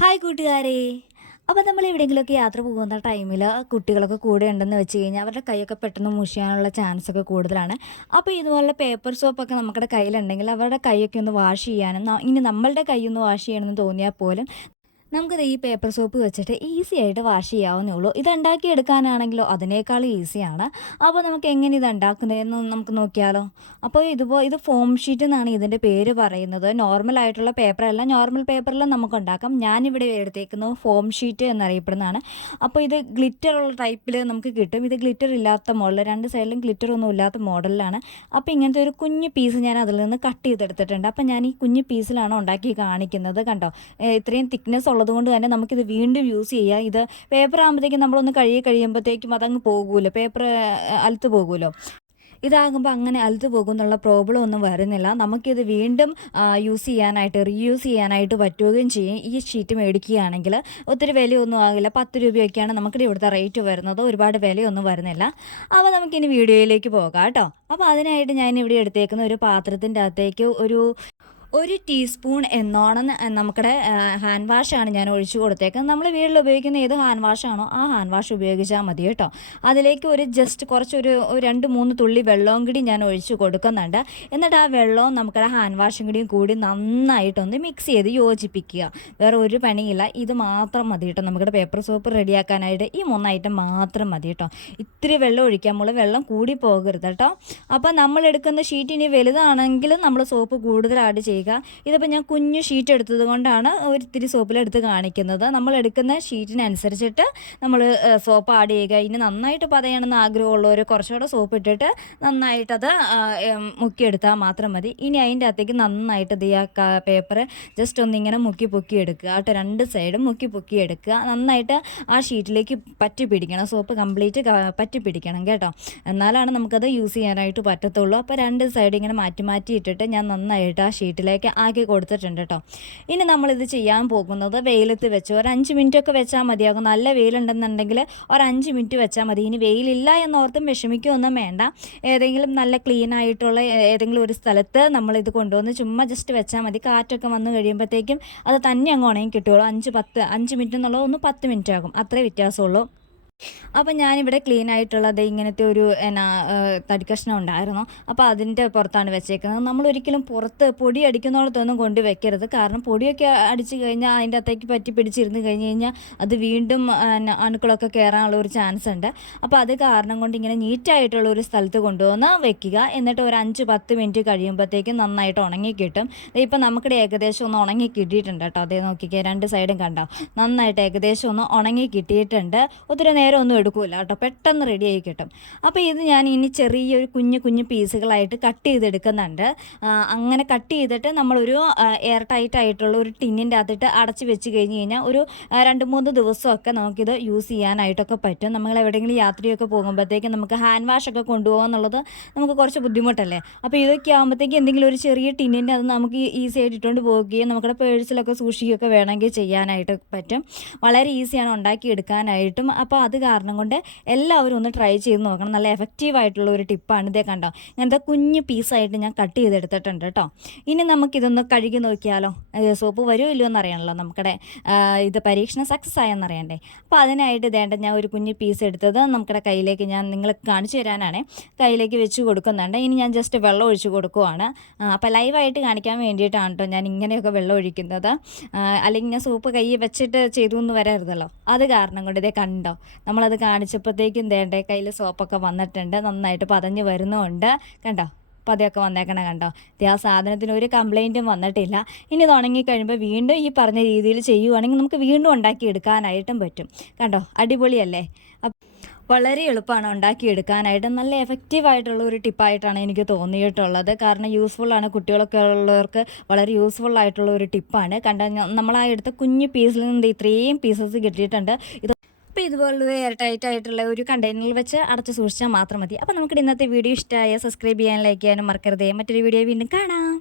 Hi കൂട്ടുകാരെ. അപ്പോൾ നമ്മൾ എവിടെയെങ്കിലുമൊക്കെ യാത്ര പോകുന്ന ടൈമിൽ കുട്ടികളൊക്കെ കൂടെ ഉണ്ടെന്ന് വെച്ച് കഴിഞ്ഞാൽ അവരുടെ കൈയൊക്കെ പെട്ടെന്ന് മുഷിയാനുള്ള ചാൻസ് ഒക്കെ കൂടുതലാണ്. അപ്പോൾ ഇതുപോലുള്ള പേപ്പർ സോപ്പൊക്കെ നമ്മുടെ കയ്യിലുണ്ടെങ്കിൽ അവരുടെ കൈയൊക്കെ ഒന്ന് വാഷ് ചെയ്യാനും ഇനി നമ്മളുടെ കൈ ഒന്ന് വാഷ് ചെയ്യണമെന്ന് തോന്നിയാൽ പോലും നമുക്കത് ഈ പേപ്പർ സോപ്പ് വെച്ചിട്ട് ഈസി ആയിട്ട് വാഷ് ചെയ്യാവുന്നേ ഉള്ളൂ. ഇത് ഉണ്ടാക്കിയെടുക്കാനാണെങ്കിലോ അതിനേക്കാളും ഈസിയാണ്. അപ്പോൾ നമുക്ക് എങ്ങനെ ഇത് ഉണ്ടാക്കുന്നതെന്ന് നമുക്ക് നോക്കിയാലോ. അപ്പോൾ ഇത് ഫോം ഷീറ്റ് എന്നാണ് ഇതിൻ്റെ പേര് പറയുന്നത്. നോർമൽ ആയിട്ടുള്ള പേപ്പറല്ല, നോർമൽ പേപ്പറിൽ നമുക്ക് ഉണ്ടാക്കാം. ഞാനിവിടെ എടുത്തേക്കുന്നത് ഫോം ഷീറ്റ് എന്നറിയപ്പെടുന്നതാണ്. അപ്പോൾ ഇത് ഗ്ലിറ്റർ ഉള്ള ടൈപ്പിൽ നമുക്ക് കിട്ടും. ഇത് ഗ്ലിറ്റർ ഇല്ലാത്ത മോഡൽ, രണ്ട് സൈഡിലും ഗ്ലിറ്റർ ഒന്നും ഇല്ലാത്ത മോഡലിലാണ്. അപ്പോൾ ഇങ്ങനത്തെ ഒരു കുഞ്ഞു പീസ് ഞാൻ അതിൽ നിന്ന് കട്ട് ചെയ്തെടുത്തിട്ടുണ്ട്. അപ്പോൾ ഞാൻ ഈ കുഞ്ഞു പീസിലാണ് ഉണ്ടാക്കി കാണിക്കുന്നത്. കണ്ടോ, ഇത്രയും തിക്നെസ് ഉള്ളതുകൊണ്ട് തന്നെ നമുക്കിത് വീണ്ടും യൂസ് ചെയ്യാം. ഇത് പേപ്പർ ആകുമ്പോഴത്തേക്കും നമ്മളൊന്ന് കഴിയുമ്പോഴത്തേക്കും അതങ്ങ് പോകുമല്ലോ, പേപ്പർ അലുത്ത് പോകുമല്ലോ. ഇതാകുമ്പോൾ അങ്ങനെ അലുത്ത് പോകുന്നുള്ള പ്രോബ്ലം ഒന്നും വരുന്നില്ല. നമുക്കിത് വീണ്ടും യൂസ് ചെയ്യാനായിട്ട്, റീയൂസ് ചെയ്യാനായിട്ട് പറ്റുകയും ചെയ്യും. ഈ ഷീറ്റ് മേടിക്കുകയാണെങ്കിൽ ഒത്തിരി വിലയൊന്നും ആകില്ല. 10 രൂപയൊക്കെയാണ് നമുക്കിത് ഇവിടുത്തെ റേറ്റ് വരുന്നത്. ഒരുപാട് വിലയൊന്നും വരുന്നില്ല. അപ്പോൾ നമുക്കിനി വീഡിയോയിലേക്ക് പോകാം കേട്ടോ. അപ്പോൾ അതിനായിട്ട് ഞാൻ ഇവിടെ എടുത്തേക്കുന്ന ഒരു പാത്രത്തിൻ്റെ അകത്തേക്ക് ഒരു ടീസ്പൂൺ എന്നോണം നമ്മുടെ ഹാൻഡ് വാഷാണ് ഞാൻ ഒഴിച്ചു കൊടുത്തേക്കുന്നത്. നമ്മൾ വീട്ടിൽ ഉപയോഗിക്കുന്ന ഏത് ഹാൻഡ് വാഷാണോ ആ ഹാൻഡ് വാഷ് ഉപയോഗിച്ചാൽ മതി കേട്ടോ. അതിലേക്ക് കുറച്ചൊരു 2-3 തുള്ളി വെള്ളവും കൂടി ഞാൻ ഒഴിച്ചു കൊടുക്കുന്നുണ്ട്. എന്നിട്ട് ആ വെള്ളവും നമ്മുടെ ഹാൻഡ് വാഷും കൂടി നന്നായിട്ടൊന്ന് മിക്സ് ചെയ്ത് യോജിപ്പിക്കുക. വേറെ ഒരു പണിയില്ല, ഇത് മാത്രം മതി കേട്ടോ. നമ്മുടെ പേപ്പർ സോപ്പ് റെഡിയാക്കാനായിട്ട് ഈ 3 ഐറ്റം മാത്രം മതി കേട്ടോ. ഇത്തിരി വെള്ളം ഒഴിക്കുമ്പോൾ വെള്ളം കൂടി പോകരുത് കേട്ടോ. അപ്പോൾ നമ്മൾ എടുക്കുന്ന ഷീറ്റ് ഇനി വലുതാണെങ്കിലും നമ്മൾ സോപ്പ് കൂടുതൽ ആഡ് ചെയ്യുക. ഇതിപ്പോൾ ഞാൻ കുഞ്ഞു ഷീറ്റ് എടുത്തത് കൊണ്ടാണ് ഒരിത്തിരി സോപ്പിലെടുത്ത് കാണിക്കുന്നത്. നമ്മൾ എടുക്കുന്ന ഷീറ്റിനനുസരിച്ചിട്ട് നമ്മൾ സോപ്പ് ആഡ് ചെയ്യുക. ഇനി നന്നായിട്ട് പതയണമെന്ന് ആഗ്രഹമുള്ളവർ കുറച്ചുകൂടെ സോപ്പ് ഇട്ടിട്ട് നന്നായിട്ടത് മുക്കിയെടുത്താൽ മാത്രം മതി. ഇനി അതിൻ്റെ അകത്തേക്ക് നന്നായിട്ട് പേപ്പർ ജസ്റ്റ് ഒന്നിങ്ങനെ പൊക്കി എടുക്കുക കേട്ടോ. 2 സൈഡും പൊക്കി എടുക്കുക. നന്നായിട്ട് ആ ഷീറ്റിലേക്ക് പറ്റി പിടിക്കണം, സോപ്പ് കംപ്ലീറ്റ് പറ്റി പിടിക്കണം കേട്ടോ. എന്നാലാണ് നമുക്കത് യൂസ് ചെയ്യാനായിട്ട് പറ്റത്തുള്ളൂ. അപ്പോൾ 2 സൈഡ് ഇങ്ങനെ മാറ്റി ഇട്ടിട്ട് ഞാൻ നന്നായിട്ട് ആ ഷീറ്റിലേക്ക് ആക്കി കൊടുത്തിട്ടുണ്ട് കേട്ടോ. ഇനി നമ്മളിത് ചെയ്യാൻ പോകുന്നത് വെയിലത്ത് വെച്ച് ഒരു 5 മിനിറ്റൊക്കെ വെച്ചാൽ മതിയാകും. നല്ല വെയിലുണ്ടെന്നുണ്ടെങ്കിൽ ഒരു 5 മിനിറ്റ് വെച്ചാൽ മതി. ഇനി വെയിലില്ല എന്നോർത്തും വിഷമിക്കുകയൊന്നും വേണ്ട. ഏതെങ്കിലും നല്ല ക്ലീൻ ആയിട്ടുള്ള ഏതെങ്കിലും ഒരു സ്ഥലത്ത് നമ്മളിത് കൊണ്ടുവന്ന് ചുമ്മാ ജസ്റ്റ് വെച്ചാൽ മതി. കാറ്റൊക്കെ വന്ന് കഴിയുമ്പോഴത്തേക്കും അത് തന്നെ അങ്ങ് ഉണങ്ങി കിട്ടുള്ളൂ. 5 മിനിറ്റ് എന്നുള്ളത് 10 മിനിറ്റ് ആകും, അത്രേ വ്യത്യാസമുള്ളൂ. അപ്പോൾ ഞാനിവിടെ ക്ലീൻ ആയിട്ടുള്ളത് ഇങ്ങനത്തെ ഒരു തടിക്കഷ്ണം ഉണ്ടായിരുന്നു. അപ്പോൾ അതിൻ്റെ പുറത്താണ് വെച്ചേക്കുന്നത്. നമ്മളൊരിക്കലും പുറത്ത് പൊടി അടിക്കുന്നിടത്തൊന്നും കൊണ്ട് വെക്കരുത്. കാരണം പൊടിയൊക്കെ അടിച്ച് കഴിഞ്ഞാൽ അതിൻ്റെ അകത്തേക്ക് പറ്റി പിടിച്ചിരുന്ന് കഴിഞ്ഞ് കഴിഞ്ഞാൽ അത് വീണ്ടും അണുക്കളൊക്കെ കയറാനുള്ള ഒരു ചാൻസ് ഉണ്ട്. അപ്പോൾ അത് കാരണം കൊണ്ട് ഇങ്ങനെ നീറ്റായിട്ടുള്ള ഒരു സ്ഥലത്ത് കൊണ്ടുവന്ന് വെക്കുക. എന്നിട്ട് ഒരു 5-10 മിനിറ്റ് കഴിയുമ്പോഴത്തേക്കും നന്നായിട്ട് ഉണങ്ങി കിട്ടും. ഇപ്പം നമുക്കിടെ ഏകദേശം ഒന്ന് ഉണങ്ങി കിട്ടിയിട്ടുണ്ട് കേട്ടോ. അതേ നോക്കിക്കേ, 2 സൈഡും കണ്ടോ, നന്നായിട്ട് ഏകദേശം ഒന്ന് ഉണങ്ങി കിട്ടിയിട്ടുണ്ട്. ഒത്തിരി നേരം ഒന്നും എടുക്കില്ല കേട്ടോ, പെട്ടെന്ന് റെഡിയായി കിട്ടും. അപ്പോൾ ഇത് ഞാൻ ഇനി ചെറിയൊരു കുഞ്ഞു പീസുകളായിട്ട് കട്ട് ചെയ്തെടുക്കുന്നുണ്ട്. അങ്ങനെ കട്ട് ചെയ്തിട്ട് നമ്മളൊരു എയർ ടൈറ്റ് ആയിട്ടുള്ള ഒരു ടിന്നിൻ്റെ അകത്തിട്ട് അടച്ച് വെച്ച് കഴിഞ്ഞ് കഴിഞ്ഞാൽ ഒരു 2-3 ദിവസമൊക്കെ നമുക്കിത് യൂസ് ചെയ്യാനായിട്ടൊക്കെ പറ്റും. നമ്മൾ എവിടെയെങ്കിലും യാത്രയൊക്കെ പോകുമ്പോഴത്തേക്കും നമുക്ക് ഹാൻഡ് വാഷൊക്കെ കൊണ്ടുപോകുക എന്നുള്ളത് നമുക്ക് കുറച്ച് ബുദ്ധിമുട്ടല്ലേ. അപ്പോൾ ഇതൊക്കെ ആകുമ്പോഴത്തേക്കും എന്തെങ്കിലും ഒരു ചെറിയ ടിന്നിൻ്റെ അത് നമുക്ക് ഈസി ആയിട്ട് ഇട്ടുകൊണ്ട് പോവുകയും നമ്മുടെ പേഴ്സിലൊക്കെ സൂക്ഷിക്കുകയൊക്കെ വേണമെങ്കിൽ ചെയ്യാനായിട്ട് പറ്റും. വളരെ ഈസിയാണ് ഉണ്ടാക്കിയെടുക്കാനായിട്ടും. അപ്പോൾ അത് കാരണം കൊണ്ട് എല്ലാവരും ഒന്ന് ട്രൈ ചെയ്ത് നോക്കണം. നല്ല എഫക്റ്റീവായിട്ടുള്ള ഒരു ടിപ്പാണ്. ഇതേ കണ്ടോ, ഇങ്ങനത്തെ കുഞ്ഞു പീസായിട്ട് ഞാൻ കട്ട് ചെയ്തെടുത്തിട്ടുണ്ട് കേട്ടോ. ഇനി നമുക്കിതൊന്ന് കഴുകി നോക്കിയാലോ. സോപ്പ് വരുമോ ഇല്ലയോ എന്നറിയണമല്ലോ, നമുക്കടെ ഇത് പരീക്ഷണം സക്സസ് ആയെന്നറിയണ്ടേ. അപ്പോൾ അതിനായിട്ട് ഇതേണ്ട ഞാൻ ഒരു കുഞ്ഞു പീസ് എടുത്തത് നമ്മുടെ കയ്യിലേക്ക് ഞാൻ നിങ്ങൾക്ക് കാണിച്ചു തരാനാണ് കയ്യിലേക്ക് വെച്ച് കൊടുക്കുന്നുണ്ട്. ഇനി ഞാൻ ജസ്റ്റ് വെള്ളം ഒഴിച്ച് കൊടുക്കുവാണ്. അപ്പോൾ ലൈവായിട്ട് കാണിക്കാൻ വേണ്ടിയിട്ടാണ് കേട്ടോ ഞാൻ ഇങ്ങനെയൊക്കെ വെള്ളം ഒഴിക്കുന്നത്. അല്ലെങ്കിൽ ഞാൻ സോപ്പ് കൈ വെച്ചിട്ട് ചെയ്തു എന്ന് വരരുതല്ലോ. അത് കാരണം കൊണ്ട് ഇതേ കണ്ടോ, നമ്മളത് കാണിച്ചപ്പോഴത്തേക്കും വേണ്ടേ കയ്യിൽ സോപ്പൊക്കെ വന്നിട്ടുണ്ട്. നന്നായിട്ട് പതഞ്ഞ് വരുന്നുമുണ്ട് കണ്ടോ, പതയൊക്കെ വന്നേക്കണ കണ്ടോ. ആ സാധനത്തിന് ഒരു കംപ്ലൈൻറ്റും വന്നിട്ടില്ല. ഇനി ഇത് ഉണങ്ങിക്കഴിയുമ്പോൾ വീണ്ടും ഈ പറഞ്ഞ രീതിയിൽ ചെയ്യുവാണെങ്കിൽ നമുക്ക് വീണ്ടും ഉണ്ടാക്കിയെടുക്കാനായിട്ടും പറ്റും. കണ്ടോ, അടിപൊളിയല്ലേ. വളരെ എളുപ്പമാണ് ഉണ്ടാക്കിയെടുക്കാനായിട്ട്. നല്ല എഫക്റ്റീവായിട്ടുള്ള ഒരു ടിപ്പായിട്ടാണ് എനിക്ക് തോന്നിയിട്ടുള്ളത്. കാരണം യൂസ്ഫുള്ളാണ്, കുട്ടികളൊക്കെ ഉള്ളവർക്ക് വളരെ യൂസ്ഫുള്ളായിട്ടുള്ള ഒരു ടിപ്പാണ്. നമ്മളാ എടുത്ത കുഞ്ഞു പീസിൽ നിന്ന് ഇത്രയും പീസസ് കിട്ടിയിട്ടുണ്ട്. അപ്പോൾ ഇതുപോലുള്ള എയർ ടൈറ്റ് ആയിട്ടുള്ള ഒരു കണ്ടെയ്നറിൽ വെച്ച് അടച്ച് സൂക്ഷിച്ചാൽ മാത്രം മതി. അപ്പോൾ നമുക്ക് ഇന്നത്തെ വീഡിയോ ഇഷ്ടമായ സബ്സ്ക്രൈബ് ചെയ്യാൻ, ലൈക്ക് ചെയ്യാനും മറക്കരുതേ. മറ്റൊരു വീഡിയോ വീണ്ടും കാണാം.